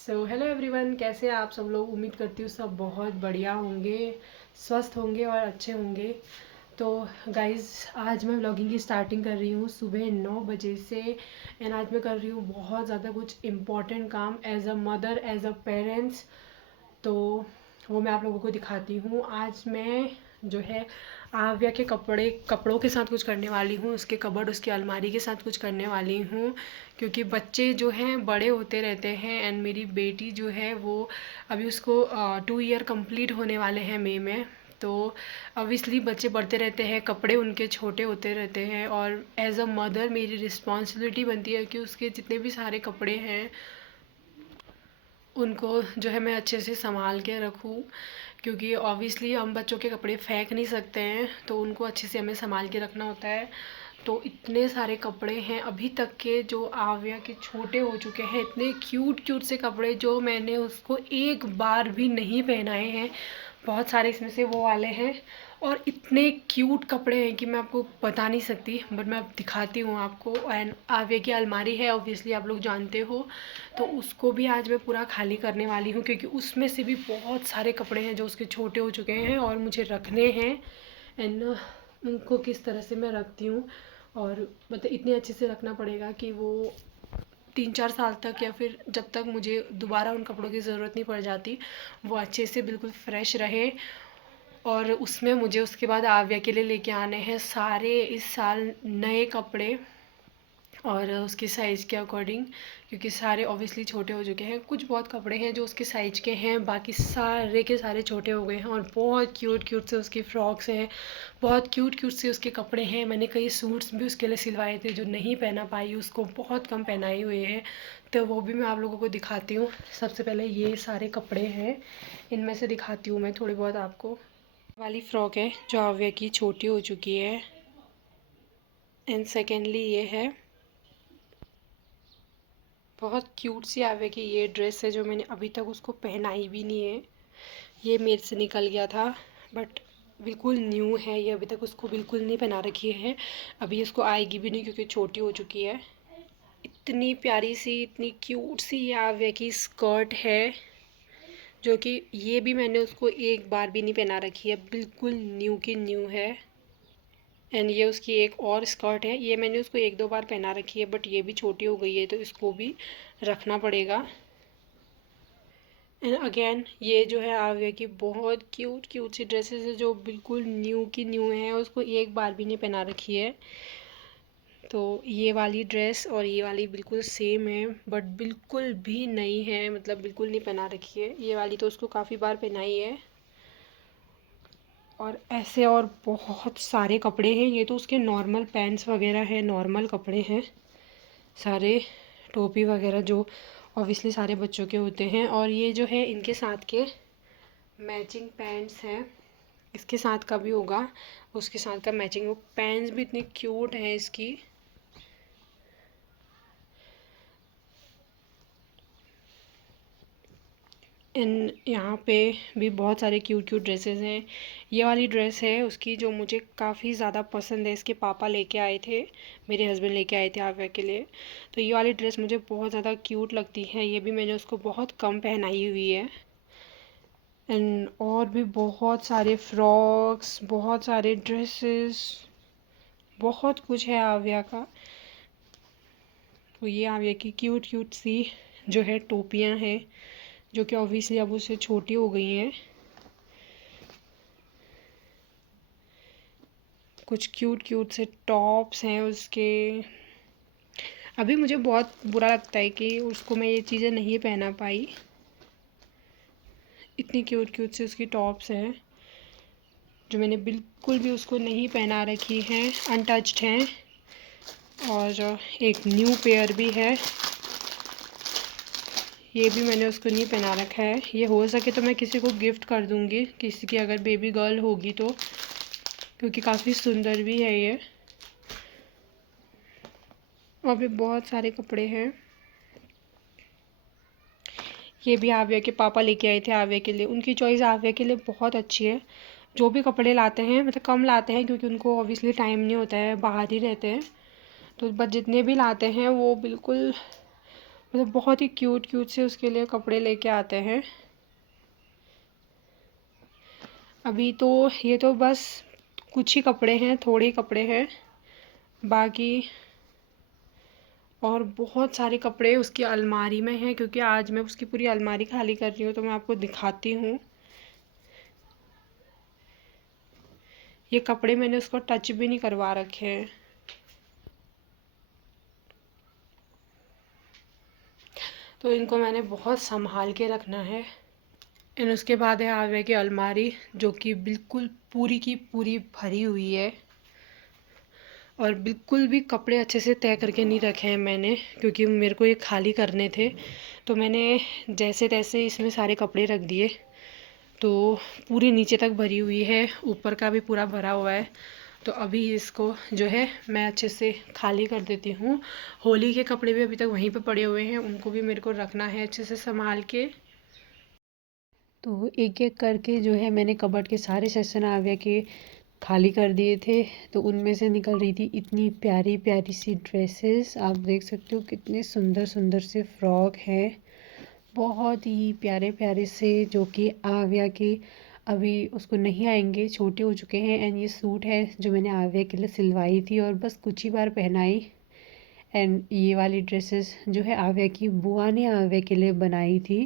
Hello everyone, कैसे हैं आप सब लोग। उम्मीद करती हूँ सब बहुत बढ़िया होंगे, स्वस्थ होंगे और अच्छे होंगे। तो गाइज़, आज मैं व्लॉगिंग की स्टार्टिंग कर रही हूँ सुबह 9 बजे से। एंड आज मैं कर रही हूँ बहुत ज़्यादा कुछ इम्पॉर्टेंट काम as a mother, as a parents. तो वो मैं आप लोगों को दिखाती हूँ। आज मैं जो है आव्या के कपड़ों के साथ कुछ करने वाली हूँ, उसके कबर्ड, उसकी अलमारी के साथ कुछ करने वाली हूँ। क्योंकि बच्चे जो हैं बड़े होते रहते हैं एंड मेरी बेटी जो है वो अभी उसको 2 ईयर कंप्लीट होने वाले हैं मई में। तो ऑब्वियसली बच्चे बढ़ते रहते हैं, कपड़े उनके छोटे होते रहते हैं और एज अ मदर मेरी रिस्पॉन्सिबिलिटी बनती है कि उसके जितने भी सारे कपड़े हैं उनको जो है मैं अच्छे से संभाल के रखूँ। क्योंकि ऑब्वियसली हम बच्चों के कपड़े फेंक नहीं सकते हैं, तो उनको अच्छे से हमें संभाल के रखना होता है। तो इतने सारे कपड़े हैं अभी तक के जो आव्या के छोटे हो चुके हैं, इतने क्यूट क्यूट से कपड़े जो मैंने उसको एक बार भी नहीं पहनाए हैं। बहुत सारे इसमें से वो वाले हैं और इतने क्यूट कपड़े हैं कि मैं आपको बता नहीं सकती, बट मैं अब दिखाती हूँ आपको। एंड आव्या की अलमारी है, ऑब्वियसली आप लोग जानते हो, तो उसको भी आज मैं पूरा खाली करने वाली हूँ। क्योंकि उसमें से भी बहुत सारे कपड़े हैं जो उसके छोटे हो चुके हैं और मुझे रखने हैं। एंड उनको किस तरह से मैं रखती हूँ, और मतलब इतने अच्छे से रखना पड़ेगा कि वो 3-4 साल तक, या फिर जब तक मुझे दोबारा उन कपड़ों की ज़रूरत नहीं पड़ जाती, वो अच्छे से बिल्कुल फ्रेश रहे। और उसमें मुझे उसके बाद आव्या के लिए लेके आने हैं सारे इस साल नए कपड़े, और उसके साइज़ के अकॉर्डिंग। क्योंकि सारे ऑब्वियसली छोटे हो चुके हैं, कुछ बहुत कपड़े हैं जो उसके साइज़ के हैं, बाकी सारे के सारे छोटे हो गए हैं। और बहुत क्यूट क्यूट से उसकी फ़्रॉक्स हैं, बहुत क्यूट क्यूट से उसके कपड़े हैं। मैंने कई सूट्स भी उसके लिए सिलवाए थे जो नहीं पहना पाई, उसको बहुत कम पहनाए हुए हैं, तो वो भी मैं आप लोगों को दिखाती हूँ। सबसे पहले ये सारे कपड़े हैं, इनमें से दिखाती हूँ मैं थोड़ी बहुत आपको। वाली फ़्रॉक है जो आव्या की छोटी हो चुकी है। एंड सेकेंडली ये है बहुत क्यूट सी आवे की ये ड्रेस है जो मैंने अभी तक उसको पहनाई भी नहीं है। ये मेरे से निकल गया था, बट बिल्कुल न्यू है ये, अभी तक उसको बिल्कुल नहीं पहना रखी है। अभी इसको आएगी भी नहीं क्योंकि छोटी हो चुकी है। इतनी प्यारी सी, इतनी क्यूट सी ये आवे की स्कर्ट है, जो कि ये भी मैंने उसको एक बार भी नहीं पहना रखी है, बिल्कुल न्यू की न्यू है। एंड ये उसकी एक और स्कर्ट है, ये मैंने उसको 1-2 बार पहना रखी है, बट ये भी छोटी हो गई है तो इसको भी रखना पड़ेगा। एंड अगेन ये जो है आव्या की बहुत क्यूट क्यूट सी ड्रेसेस है जो बिल्कुल न्यू की न्यू है, उसको एक बार भी नहीं पहना रखी है। तो ये वाली ड्रेस और ये वाली बिल्कुल सेम है, बट बिल्कुल भी नई है, मतलब बिल्कुल नहीं पहना रखी है। ये वाली तो उसको काफ़ी बार पहनाई है। और ऐसे और बहुत सारे कपड़े हैं, ये तो उसके नॉर्मल पैंट्स वगैरह है, नॉर्मल कपड़े हैं सारे, टोपी वगैरह जो ऑब्वियसली सारे बच्चों के होते हैं। और ये जो है इनके साथ के मैचिंग पैंट्स हैं, इसके साथ का भी होगा, उसके साथ का मैचिंग। वो पैंट्स भी इतनी क्यूट है इसकी। इन यहाँ पे भी बहुत सारे क्यूट क्यूट ड्रेसेस हैं। ये वाली ड्रेस है उसकी जो मुझे काफ़ी ज़्यादा पसंद है, इसके पापा लेके आए थे, मेरे हस्बैंड लेके आए थे आव्या के लिए। तो ये वाली ड्रेस मुझे बहुत ज़्यादा क्यूट लगती है, ये भी मैंने उसको बहुत कम पहनाई हुई है। एंड और भी बहुत सारे फ्रॉक्स, बहुत सारे ड्रेसेस, बहुत कुछ है आव्या का। तो ये आव्या की क्यूट क्यूट सी जो है टोपियाँ हैं, जो कि ऑब्वियसली अब उससे छोटी हो गई हैं। कुछ क्यूट क्यूट से टॉप्स हैं उसके। अभी मुझे बहुत बुरा लगता है कि उसको मैं ये चीज़ें नहीं पहना पाई। इतनी क्यूट क्यूट से उसकी टॉप्स हैं जो मैंने बिल्कुल भी उसको नहीं पहना रखी हैं, अनटच्ड हैं। और एक न्यू पेयर भी है, ये भी मैंने उसको नहीं पहना रखा है। ये हो सके तो मैं किसी को गिफ्ट कर दूँगी, किसी की अगर बेबी गर्ल होगी तो, क्योंकि काफ़ी सुंदर भी है ये। और भी बहुत सारे कपड़े हैं। ये भी आव्या के पापा लेके आए थे आव्या के लिए, उनकी चॉइस आव्या के लिए बहुत अच्छी है। जो भी कपड़े लाते हैं, मतलब कम लाते हैं क्योंकि उनको ऑब्वियसली टाइम नहीं होता है, बाहर ही रहते हैं, तो बस जितने भी लाते हैं वो बिल्कुल मतलब बहुत ही क्यूट क्यूट से उसके लिए कपड़े लेके आते हैं। अभी तो ये तो बस कुछ ही कपड़े हैं, थोड़े ही कपड़े हैं, बाकी और बहुत सारे कपड़े उसकी अलमारी में हैं, क्योंकि आज मैं उसकी पूरी अलमारी खाली कर रही हूँ, तो मैं आपको दिखाती हूँ। ये कपड़े मैंने उसको टच भी नहीं करवा रखे हैं। तो इनको मैंने बहुत संभाल के रखना है। एंड उसके बाद है आवे की अलमारी, जो कि बिल्कुल पूरी की पूरी भरी हुई है, और बिल्कुल भी कपड़े अच्छे से तय करके नहीं रखे हैं मैंने, क्योंकि मेरे को ये खाली करने थे। तो मैंने जैसे तैसे इसमें सारे कपड़े रख दिए। तो पूरी नीचे तक भरी हुई है, ऊपर का भी पूरा भरा हुआ है। तो अभी इसको जो है मैं अच्छे से खाली कर देती हूँ। होली के कपड़े भी अभी तक वहीं पे पड़े हुए हैं, उनको भी मेरे को रखना है अच्छे से संभाल के। तो एक एक करके जो है मैंने कबर्ड के सारे सेक्शन आविया के खाली कर दिए थे। तो उनमें से निकल रही थी इतनी प्यारी प्यारी सी ड्रेसेस। आप देख सकते हो कितने सुंदर सुंदर से फ्रॉक हैं, बहुत ही प्यारे प्यारे से, जो कि आविया के अभी उसको नहीं आएंगे, छोटे हो चुके हैं। एंड ये सूट है जो मैंने आविया के लिए सिलवाई थी और बस कुछ ही बार पहनाई। एंड ये वाली ड्रेसेस जो है आविया की बुआ ने आविया के लिए बनाई थी।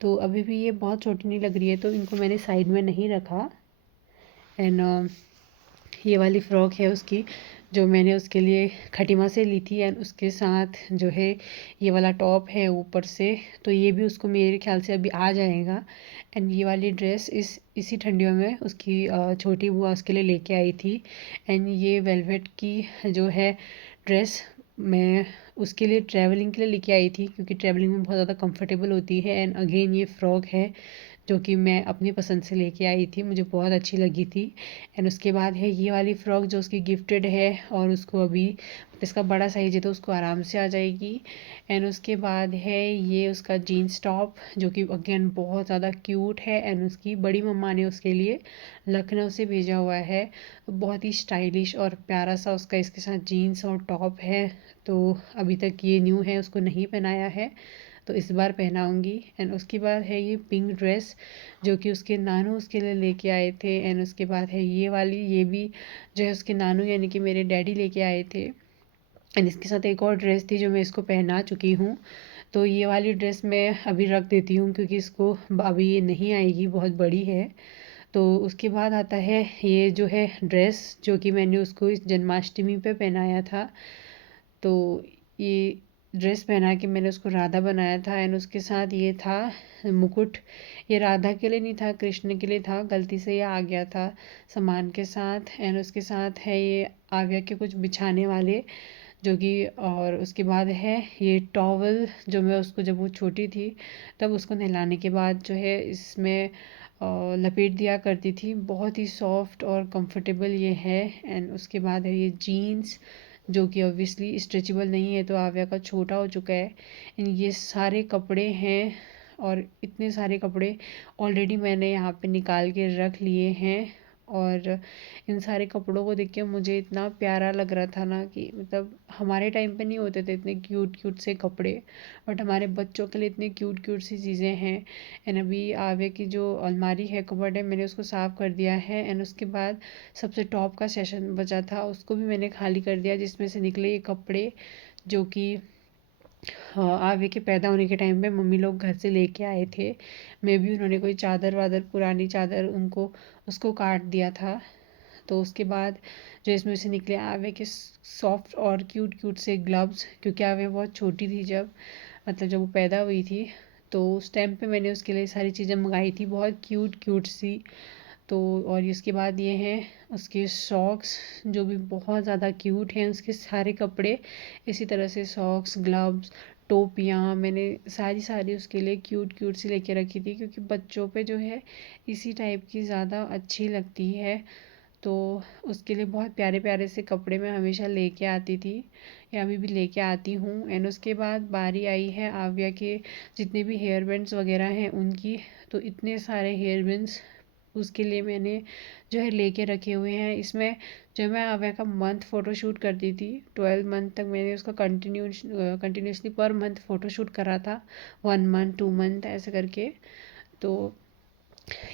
तो अभी भी ये बहुत छोटी नहीं लग रही है, तो इनको मैंने साइड में नहीं रखा। एंड ये वाली फ़्रॉक है उसकी, जो मैंने उसके लिए खटीमा से ली थी। एंड उसके साथ जो है ये वाला टॉप है ऊपर से, तो ये भी उसको मेरे ख्याल से अभी आ जाएगा। एंड ये वाली ड्रेस इसी ठंडियों में उसकी छोटी बुआ उसके लिए लेके आई थी। एंड ये वेलवेट की जो है ड्रेस मैं उसके लिए ट्रैवलिंग के लिए लेके आई थी, क्योंकि ट्रैवलिंग में बहुत ज़्यादा कंफर्टेबल होती है। एंड अगेन ये फ़्रॉक है जो कि मैं अपनी पसंद से लेके आई थी, मुझे बहुत अच्छी लगी थी। एंड उसके बाद है ये वाली फ़्रॉक जो उसकी गिफ्टेड है, और उसको अभी इसका बड़ा साइज है तो उसको आराम से आ जाएगी। एंड उसके बाद है ये उसका जीन्स टॉप, जो कि अगेन बहुत ज़्यादा क्यूट है। एंड उसकी बड़ी मम्मा ने उसके लिए लखनऊ से भेजा हुआ है, बहुत ही स्टाइलिश और प्यारा सा उसका इसके साथ जीन्स और टॉप है। तो अभी तक ये न्यू है, उसको नहीं पहनाया है, तो इस बार पहनाऊँगी। एंड उसके बाद है ये पिंक ड्रेस, जो कि उसके नानू उसके लिए लेके आए थे। एंड उसके बाद है ये वाली, ये भी जो है उसके नानू यानी कि मेरे डैडी लेके आए थे। एंड इसके साथ एक और ड्रेस थी जो मैं इसको पहना चुकी हूँ। तो ये वाली ड्रेस मैं अभी रख देती हूँ, क्योंकि इसको अभी ये नहीं आएगी, बहुत बड़ी है। तो उसके बाद आता है ये जो है ड्रेस, जो कि मैंने उसको इस जन्माष्टमी पे पहनाया था। तो ये ड्रेस पहना के मैंने उसको राधा बनाया था। एंड उसके साथ ये था मुकुट, ये राधा के लिए नहीं था, कृष्ण के लिए था, गलती से ये आ गया था सामान के साथ। एंड उसके साथ है ये आव्या के कुछ बिछाने वाले, जो कि और उसके बाद है ये टॉवल, जो मैं उसको जब वो छोटी थी तब उसको नहलाने के बाद जो है इसमें लपेट दिया करती थी। बहुत ही सॉफ्ट और कंफर्टेबल ये है। एंड उसके बाद है ये जीन्स, जो कि ऑब्वियसली स्ट्रेचेबल नहीं है, तो आव्या का छोटा हो चुका है। एंड ये सारे कपड़े हैं, और इतने सारे कपड़े ऑलरेडी मैंने यहाँ पे निकाल के रख लिए हैं। और इन सारे कपड़ों को देख के मुझे इतना प्यारा लग रहा था ना, कि मतलब हमारे टाइम पे नहीं होते थे इतने क्यूट क्यूट से कपड़े, बट हमारे बच्चों के लिए इतने क्यूट क्यूट सी चीज़ें हैं। एंड अभी आवे की जो अलमारी है, कबर्ड है, मैंने उसको साफ़ कर दिया है। एंड उसके बाद सबसे टॉप का सेशन बचा था, उसको भी मैंने खाली कर दिया, जिसमें से निकले ये कपड़े, जो कि हाँ, आवे के पैदा होने के टाइम पे मम्मी लोग घर से लेके आए थे। मे भी उन्होंने कोई चादर वादर, पुरानी चादर उनको उसको काट दिया था। तो उसके बाद जो इसमें से निकले आवे के सॉफ्ट और क्यूट क्यूट से ग्लव्स, क्योंकि आवे बहुत छोटी थी जब, मतलब जब वो पैदा हुई थी, तो उस टाइम पे मैंने उसके लिए सारी चीज़ें मंगाई थी, बहुत क्यूट क्यूट सी। तो और इसके बाद ये हैं उसके सॉक्स, जो भी बहुत ज़्यादा क्यूट हैं। उसके सारे कपड़े इसी तरह से, सॉक्स, ग्लव्स, टोपियाँ, मैंने सारी सारी उसके लिए क्यूट क्यूट सी लेके रखी थी, क्योंकि बच्चों पे जो है इसी टाइप की ज़्यादा अच्छी लगती है। तो उसके लिए बहुत प्यारे प्यारे से कपड़े मैं हमेशा लेके आती थी, या अभी भी लेके आती हूँ। एंड उसके बाद बारी आई है आव्या के जितने भी हेयर बैंड्स वगैरह हैं उनकी। तो इतने सारे हेयर बैंड्स उसके लिए मैंने जो है लेके रखे हुए हैं। इसमें जब मैं आव्या का मंथ फ़ोटोशूट करती थी 12 मंथ तक मैंने उसका कंटिन्यूसली पर मंथ फ़ोटोशूट करा था, 1 मंथ 2 मंथ ऐसे करके। तो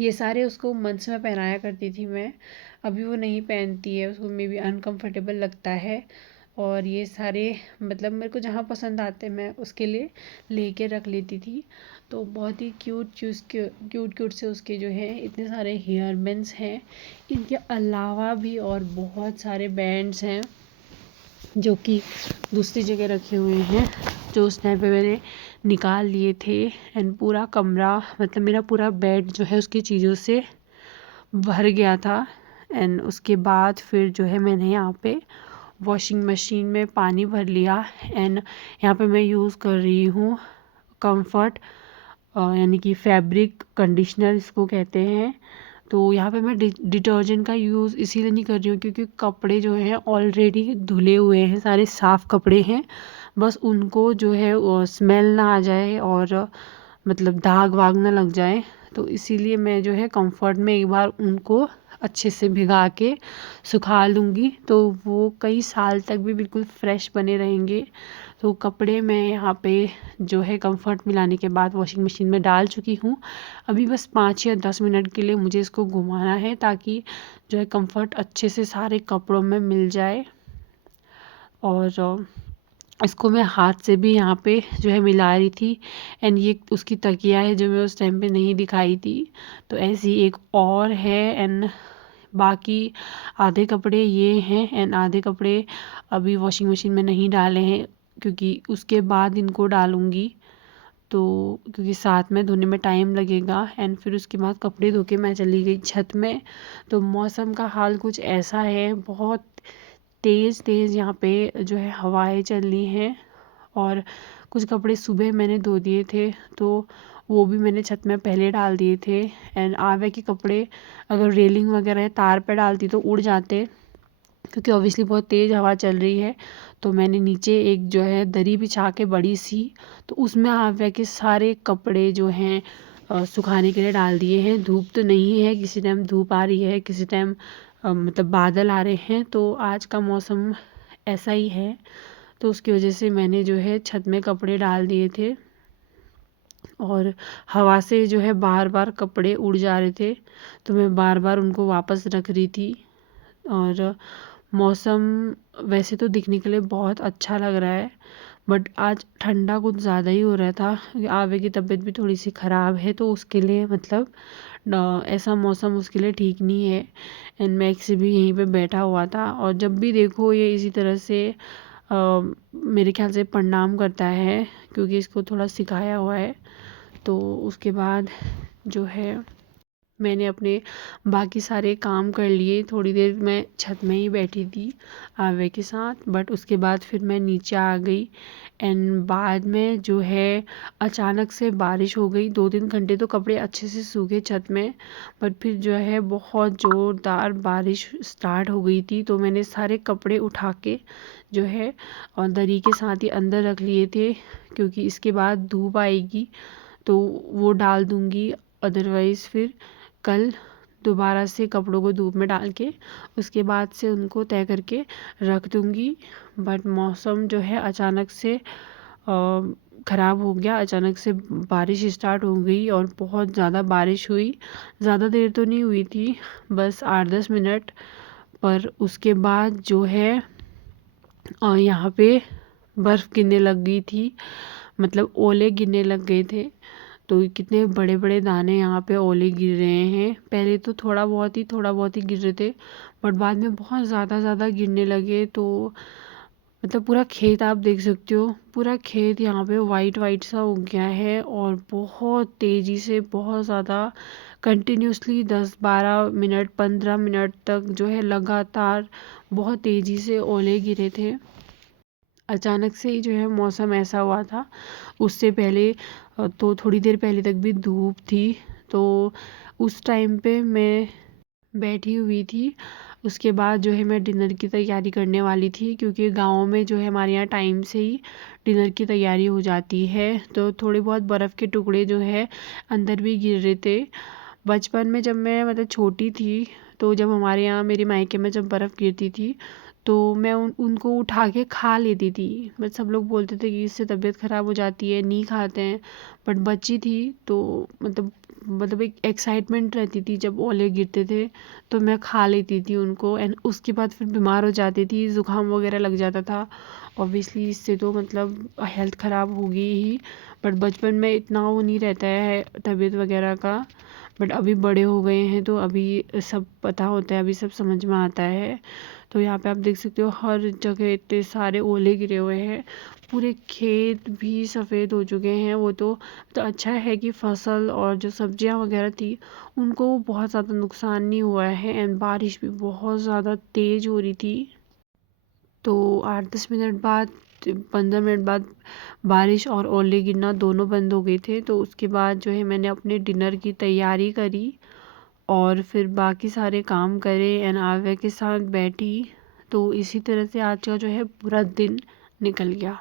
ये सारे उसको मंथ्स में पहनाया करती थी मैं। अभी वो नहीं पहनती है, उसको मे बी अनकम्फर्टेबल लगता है। और ये सारे मतलब मेरे को जहाँ पसंद आते मैं उसके लिए लेके रख लेती थी। तो बहुत ही क्यूट क्यूट से उसके जो है इतने सारे हेयर बैंड्स हैं। इनके अलावा भी और बहुत सारे बैंड्स हैं जो कि दूसरी जगह रखे हुए हैं, जो उस टाइम पे मैंने निकाल लिए थे। एंड पूरा कमरा मतलब मेरा पूरा बेड जो है उसकी चीज़ों से भर गया था। एंड उसके बाद फिर जो है मैंने यहाँ पे वॉशिंग मशीन में पानी भर लिया। एंड यहाँ पे मैं यूज़ कर रही हूँ कंफर्ट, यानी कि फैब्रिक कंडीशनर इसको कहते हैं। तो यहाँ पे मैं डिटर्जेंट का यूज़ इसीलिए नहीं कर रही हूँ क्योंकि कपड़े जो हैं ऑलरेडी धुले हुए हैं, सारे साफ़ कपड़े हैं। बस उनको जो है स्मेल ना आ जाए और मतलब दाग वाग ना लग जाए, तो इसीलिए मैं जो है कंफर्ट में एक बार उनको अच्छे से भिगा के सुखा लूँगी, तो वो कई साल तक भी बिल्कुल फ्रेश बने रहेंगे। तो कपड़े मैं यहाँ पे जो है कंफर्ट मिलाने के बाद वॉशिंग मशीन में डाल चुकी हूँ। अभी बस 5 या 10 मिनट के लिए मुझे इसको घुमाना है ताकि जो है कंफर्ट अच्छे से सारे कपड़ों में मिल जाए। और इसको मैं हाथ से भी यहाँ पे जो है मिला रही थी। एंड ये उसकी तकिया है जो मैं उस टाइम पे नहीं दिखाई थी, तो ऐसी एक और है। एंड बाकी आधे कपड़े ये हैं एंड आधे कपड़े अभी वॉशिंग मशीन में नहीं डाले हैं क्योंकि उसके बाद इनको डालूँगी, तो क्योंकि साथ में धोने में टाइम लगेगा। एंड फिर उसके बाद कपड़े धो के मैं चली गई छत में। तो मौसम का हाल कुछ ऐसा है, बहुत तेज़ तेज़ यहाँ पे जो है हवाएं चल रही हैं। और कुछ कपड़े सुबह मैंने धो दिए थे तो वो भी मैंने छत में पहले डाल दिए थे। एंड आवे के कपड़े अगर रेलिंग वगैरह तार पे डालती तो उड़ जाते, क्योंकि ऑब्वियसली बहुत तेज़ हवा चल रही है। तो मैंने नीचे एक जो है दरी बिछा के बड़ी सी, तो उसमें आव्या के सारे कपड़े जो हैं सुखाने के लिए डाल दिए हैं। धूप तो नहीं है, किसी टाइम धूप आ रही है, किसी टाइम मतलब बादल आ रहे हैं, तो आज का मौसम ऐसा ही है। तो उसकी वजह से मैंने जो है छत में कपड़े डाल दिए थे और हवा से जो है बार बार कपड़े उड़ जा रहे थे, तो मैं बार बार उनको वापस रख रही थी। और मौसम वैसे तो दिखने के लिए बहुत अच्छा लग रहा है, बट आज ठंडा कुछ ज़्यादा ही हो रहा था। आवे की तबीयत भी थोड़ी सी ख़राब है, तो उसके लिए मतलब ऐसा मौसम उसके लिए ठीक नहीं है। एंड मैक्स भी यहीं पे बैठा हुआ था और जब भी देखो ये इसी तरह से मेरे ख्याल से प्रणाम करता है क्योंकि इसको थोड़ा सिखाया हुआ है। तो उसके बाद जो है मैंने अपने बाकी सारे काम कर लिए। थोड़ी देर मैं छत में ही बैठी थी आवे के साथ, बट उसके बाद फिर मैं नीचे आ गई। एंड बाद में जो है अचानक से बारिश हो गई। 2-3 घंटे तो कपड़े अच्छे से सूखे छत में, बट फिर जो है बहुत ज़ोरदार बारिश स्टार्ट हो गई थी। तो मैंने सारे कपड़े उठा के जो है और दरी के साथ ही अंदर रख लिए थे, क्योंकि इसके बाद धूप आएगी तो वो डाल दूँगी। अदरवाइज़ फिर कल दोबारा से कपड़ों को धूप में डाल के उसके बाद से उनको तय करके रख दूँगी। बट मौसम जो है अचानक से ख़राब हो गया, अचानक से बारिश स्टार्ट हो गई और बहुत ज़्यादा बारिश हुई। ज़्यादा देर तो नहीं हुई थी, बस 8-10 मिनट, पर उसके बाद जो है यहाँ पे बर्फ़ गिरने लग गई थी, मतलब ओले गिरने लग गए थे। तो कितने बड़े बड़े दाने यहाँ पे ओले गिर रहे हैं। पहले तो थोड़ा बहुत ही गिर रहे थे, बट बाद में बहुत ज़्यादा गिरने लगे। तो मतलब पूरा खेत आप देख सकते हो, पूरा खेत यहाँ पे वाइट वाइट सा हो गया है और बहुत तेज़ी से बहुत ज़्यादा कंटिन्यूसली 10-12 मिनट 15 मिनट तक जो है लगातार बहुत तेज़ी से ओले गिरे थे। अचानक से ही जो है मौसम ऐसा हुआ था। उससे पहले तो थोड़ी देर पहले तक भी धूप थी, तो उस टाइम पे मैं बैठी हुई थी। उसके बाद जो है मैं डिनर की तैयारी करने वाली थी, क्योंकि गाँव में जो है हमारे यहाँ टाइम से ही डिनर की तैयारी हो जाती है। तो थोड़े बहुत बर्फ़ के टुकड़े जो है अंदर भी गिर रहे थे। बचपन में जब मैं मतलब छोटी थी तो जब हमारे यहाँ मेरे मायके में जब बर्फ़ गिरती थी तो मैं उनको उठा के खा लेती थी। बट सब लोग बोलते थे कि इससे तबीयत ख़राब हो जाती है, नहीं खाते हैं। बट बच्ची थी तो मतलब एक एक्साइटमेंट रहती थी, जब ओले गिरते थे तो मैं खा लेती थी उनको। एंड उसके बाद फिर बीमार हो जाती थी, ज़ुकाम वगैरह लग जाता था। ऑब्वियसली इससे तो मतलब हेल्थ ख़राब होगी ही। बट बचपन में इतना वो नहीं रहता है तबीयत वगैरह का। बट अभी बड़े हो गए हैं तो अभी सब पता होता है, अभी सब समझ में आता है। तो यहाँ पे आप देख सकते हो हर जगह इतने सारे ओले गिरे हुए हैं, पूरे खेत भी सफ़ेद हो चुके हैं। वो तो अच्छा है कि फसल और जो सब्जियाँ वगैरह थी उनको बहुत ज़्यादा नुकसान नहीं हुआ है। एंड बारिश भी बहुत ज़्यादा तेज़ हो रही थी। तो 8-10 मिनट बाद, 15 मिनट बाद बारिश और ओले गिरना दोनों बंद हो गए थे। तो उसके बाद जो है मैंने अपने डिनर की तैयारी करी और फिर बाकी सारे काम करे एंड आवे के साथ बैठी। तो इसी तरह से आज का जो है पूरा दिन निकल गया।